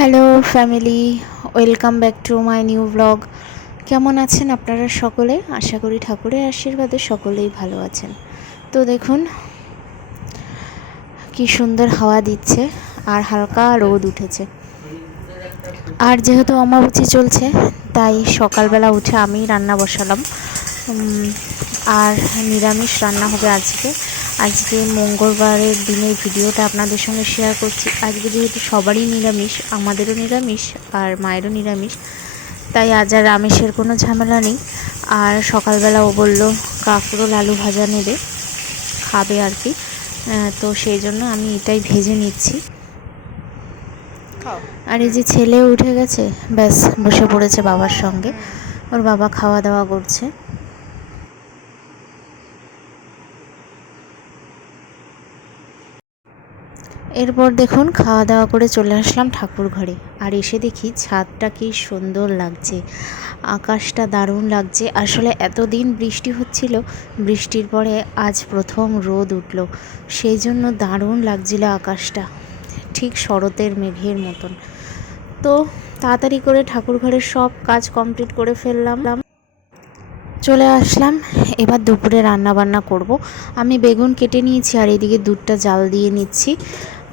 Hello family welcome back to my new blog কেমন আছেন আপনারা সকলে? আশা করি ঠাকুরের আশীর্বাদে সকলেই ভালো আছেন। তো দেখুন, কি সুন্দর হাওয়া দিচ্ছে আর হালকা রোদ উঠেছে। আর যেহেতু অমাবুচি চলছে, তাই সকালবেলা উঠে আমি রান্না বসালাম। আর নিরামিষ রান্না হবে আজকে। আজকে মঙ্গলবারের দিনের ভিডিওটা আপনাদের সঙ্গে শেয়ার করছি। আজকে যেহেতু সবারই নিরামিষ আমাদেরও নিরামিষ আর মায়েরও নিরামিষ তাই আজ আর আমিষের কোনো ঝামেলা নেই। আর সকালবেলা ও বলল কাঁকরোল আলু ভাজা নেবে খাবে আর কি। তো সেই জন্য আমি এটাই ভেজে নিচ্ছি। আর এই যে ছেলে উঠে গেছে ব্যাস বসে পড়েছে বাবার সঙ্গে। ওর বাবা খাওয়া দাওয়া করছে। এরপর দেখুন খাওয়া দাওয়া করে চলে আসলাম ঠাকুর ঘরে। আর এসে দেখি ছাদটা কি সুন্দর লাগছে। আকাশটা দারুণ লাগছে। আসলে এতদিন বৃষ্টি হচ্ছিল, বৃষ্টির পরে আজ প্রথম রোদ উঠল। সেই জন্য দারুণ লাগছিল আকাশটা। ঠিক শরতের মেঘের মতন। তো তাড়াতাড়ি করে ঠাকুর ঘরের সব কাজ কমপ্লিট করে ফেললাম। চলে আসলাম। এবার দুপুরে রান্না বান্না করব। আমি বেগুন কেটে নিয়েছি আর এদিকে দুধটা জাল দিয়ে নিচ্ছি।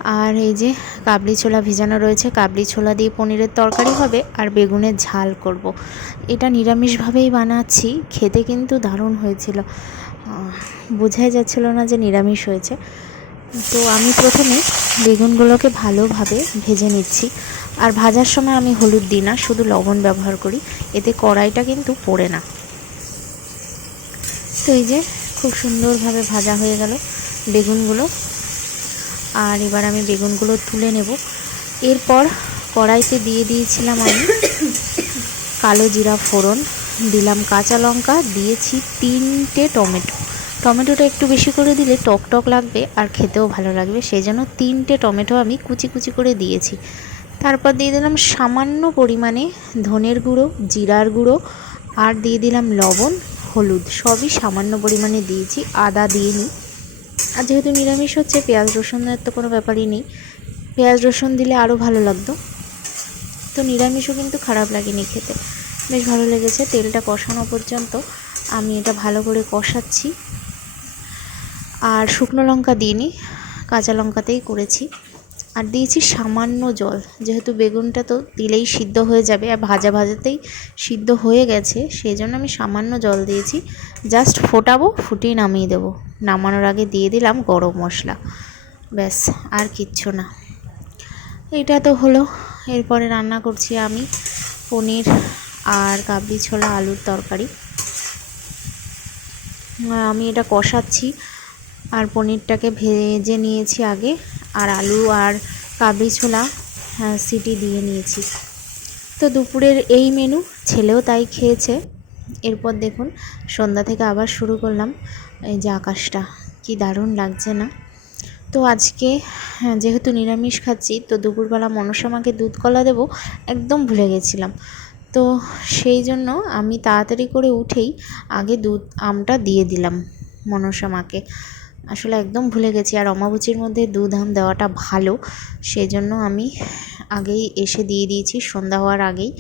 আর এই যে কাবলি ছোলা ভিজানো রয়েছে, কাবলি ছোলা দিয়ে পনিরের তরকারি হবে আর বেগুনের ঝাল করব। এটা নিরামিষভাবেই বানাচ্ছি, খেতে কিন্তু দারুণ হয়েছিল। বোঝাই যাচ্ছিল না যে নিরামিষ হয়েছে। তো আমি প্রথমে বেগুনগুলোকে ভালোভাবে ভেজে নিচ্ছি। আর ভাজার সময় আমি হলুদ দিই না, শুধু লবণ ব্যবহার করি। এতে কড়াইটা কিন্তু পড়ে না। তো এই যে খুব সুন্দরভাবে ভাজা হয়ে গেল বেগুনগুলো। আর এবার আমি বেগুনগুলো তুলে নেব। এরপর কড়াইতে দিয়ে দিয়েছিলাম আমি কালো জিরা ফোড়ন, দিলাম কাঁচা লঙ্কা, দিয়েছি তিনটে টমেটো। টমেটোটা একটু বেশি করে দিলে টক টক লাগবে আর খেতেও ভালো লাগবে সেই জন্য তিনটে টমেটো আমি কুচি কুচি করে দিয়েছি। তারপর দিয়ে দিলাম সামান্য পরিমাণে ধনের গুঁড়ো, জিরার গুঁড়ো আর দিয়ে দিলাম লবণ, হলুদ, সবই সামান্য পরিমাণে দিয়েছি, আদা দিয়ে নিই আর যেহেতু নিরামিষ হচ্ছে, পেঁয়াজ, রসুনের তো কোনো ব্যাপারই নেই। পেঁয়াজ, রসুন দিলে আরও ভালো লাগতো। তো নিরামিষও কিন্তু খারাপ লাগেনি খেতে। বেশ ভালো লেগেছে, তেলটা কষানো পর্যন্ত আমি এটা ভালো করে কষাচ্ছি। আর শুকনো লঙ্কা দিইনি, কাঁচা লঙ্কাতেই করেছি। আর দিয়েছি সামান্য জল। যেহেতু বেগুনটা তো দিলেই সিদ্ধ হয়ে যাবে আর ভাজা ভাজাতেই সিদ্ধ হয়ে গেছে সেই জন্য আমি সামান্য জল দিয়েছি। জাস্ট ফোটাবো, ফুটিয়ে নামিয়ে দেবো। নামানোর আগে দিয়ে দিলাম গরম মশলা। ব্যাস, আর কিচ্ছু না। এটা তো হলো। এরপরে রান্না করছি আমি পনির আর কাবলি ছোলা আলুর তরকারি। আমি এটা কষাচ্ছি আর পনিরটাকে ভেজে নিয়েছি আগে। আর আলু আর কাবলি ছোলা হ্যাঁ, সিটি দিয়ে নিয়েছি। তো দুপুরের এই মেনু ছেলেও তাই খেয়েছে। এরপর দেখুন সন্ধ্যা থেকে আবার শুরু করলাম। এই যে আকাশটা কি দারুণ লাগছে না? তো আজকে হ্যাঁ, যেহেতু নিরামিষ খাচ্ছি তো দুপুরবেলা মনসামাকে দুধ কলা দেবো একদম ভুলে গেছিলাম। তো সেই জন্য আমি তাড়াতাড়ি করে উঠেই আগে দুধ আমটা দিয়ে দিলাম মনসা মাকে। আসলে একদম ভুলে গেছি। আর অমাবুচির মধ্যে দুধ আম দেওয়াটা ভালো। সেই জন্য আমি আগেই এসে দিয়ে দিয়েছি, সন্ধ্যা হওয়ার আগেই।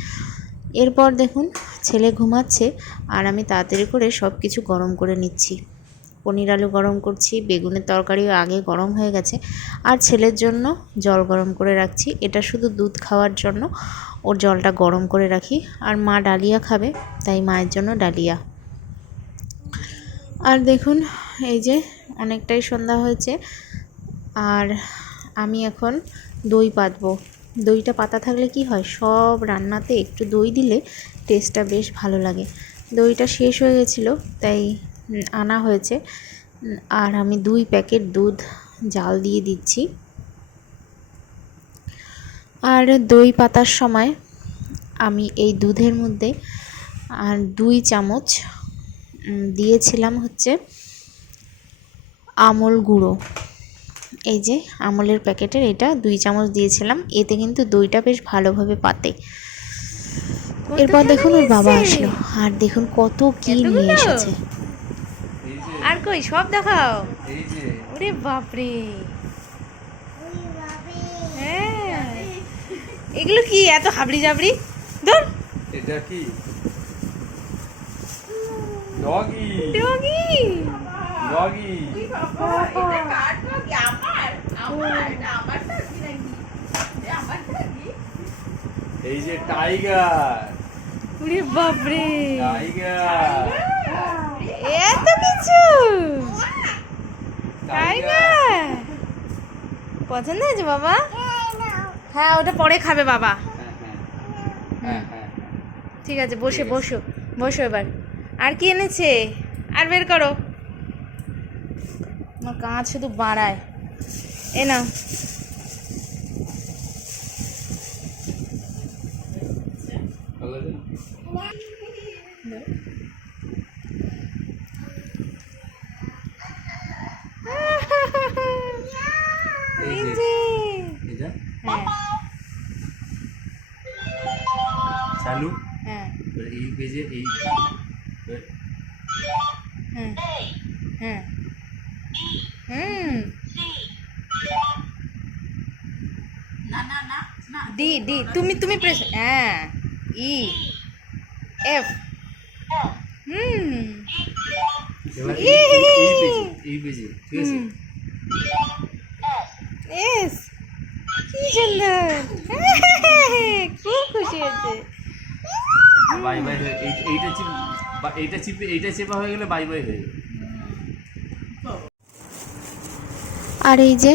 এরপর দেখুন, ছেলে ঘুমাচ্ছে আর আমি তাড়াতাড়ি করে সব কিছু গরম করে নিচ্ছি। পনির আলু গরম করছি, বেগুনের তরকারিও আগে গরম হয়ে গেছে। আর ছেলের জন্য জল গরম করে রাখছি। এটা শুধু দুধ খাওয়ার জন্য। ওর জলটা গরম করে রাখি। আর মা ডালিয়া খাবে, তাই মায়ের জন্য ডালিয়া। আর দেখুন, এই যে অনেকটাই সন্ধ্যা হয়েছে। আর আমি এখন দই পাতবো। দইটা পাতা থাকলে কি হয়? সব রান্নাতে একটু দই দিলে টেস্টটা বেশ ভালো লাগে। দইটা শেষ হয়ে গেছিল, তাই আনা হয়েছে। আর আমি দুই প্যাকেট দুধ জাল দিয়ে দিচ্ছি। আর দই পাতার সময় আমি এই দুধের মধ্যে আর দুই চামচ দিয়েছিলাম হচ্ছে আমল গুঁড়ো। এই যে আমলের প্যাকেটের এটা দুই চামচ দিয়েছিলাম এতে কিন্তু দইটা বেশ ভালোভাবে পাতে। এরপর দেখুন ওর বাবা আসলো। আর দেখুন কত কি নিয়ে এসেছে। আর কই সব দেখাও? ওরে বাপরে। হ্যাঁ। এগুলো কি এত হাবড়ি জাবড়ি ধর। এটা কি? ডগি ডগি ডগি এই যে টাইগার টাইগার এত কিছু। টাইগার পছন্দ হয়েছে বাবা? হ্যাঁ ওটা পরে খাবে বাবা। হ্যাঁ হ্যাঁ হ্যাঁ হ্যাঁ ঠিক আছে বসে বসো। বসো এবার। আর কি এনেছে? আর বের করো। আমার কাঁচ শুধু বাড়ায়। এ নাও। হ্যাঁ। চালু। হ্যাঁ। এই পেজে এই এবার হ্যাঁ হ্যাঁ হুম ডি ডি তুমি তুমি প্রেস হ্যাঁ ই এফ হুম এবার এই এই- এই পেজে এই পেজে ঠিক আছে হুম এস কি সুন্দর খুব খুশি হয়েছে বাই বাই হয়ে এইটা চিপ এইটা এইটা চেপা হয়ে গেলে বাই বাই হয়ে আর এই যে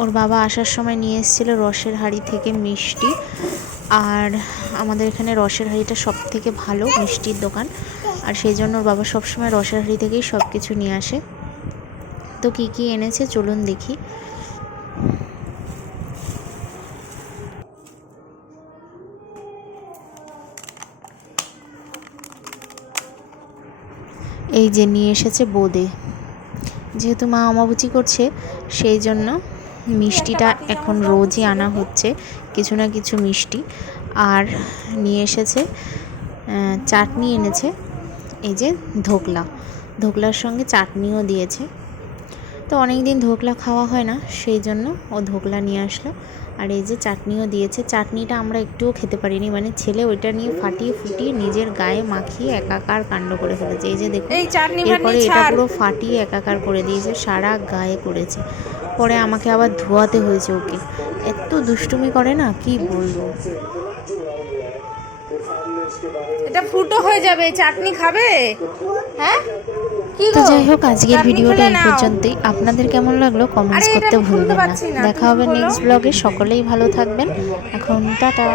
ওর বাবা আসার সময় নিয়ে এসেছিল রসের হাঁড়ি থেকে মিষ্টি। আর আমাদের এখানে রসের হাঁড়িটা সব থেকে ভালো, মিষ্টির দোকান। আর সেই জন্য ওর বাবা সবসময় রসের হাঁড়ি থেকেই সব কিছু নিয়ে আসে। তো কী কী এনেছে চলুন দেখি। এই যে নিয়ে এসেছে বোদে। যেহেতু মা অমাবুচি করছে, সেই জন্য মিষ্টিটা এখন রোজই আনা হচ্ছে, কিছু না কিছু মিষ্টি। আর নিয়ে এসেছে চাটনি এনেছে, এই যে ধোকলা। ধোকলার সঙ্গে চাটনিও দিয়েছে। তো অনেক দিন ধোকলা খাওয়া হয় না সেই জন্য ও ধোকলা নিয়ে আসলো। আর এই যে চাটনিও দিয়েছে চাটনিটা আমরা একটুও খেতে পারিনি মানে ছেলে ওইটা নিয়ে ফাটিয়ে ফুটিয়ে নিজের গায়ে মাখিয়ে একাকার কাণ্ড করে ফেলেছে। এই যে দেখুন এরপরে এটা পুরো ফাটিয়ে একাকার করে দিয়েছে সারা গায়ে করেছে। পরে আমাকে আবার ধোয়াতে হয়েছে ওকে। এত দুষ্টুমি করে না কি বলব? এটা ফুটো হয়ে যাবে চাটনি খাবে? হ্যাঁ? তো যাই হোক আজকের ভিডিওটা এই পর্যন্তই। আপনাদের কেমন লাগল কমেন্টস করতে ভুলবেন না। দেখা হবে নেক্সট ব্লগে সকলেই ভালো থাকবেন। এখন টাটা।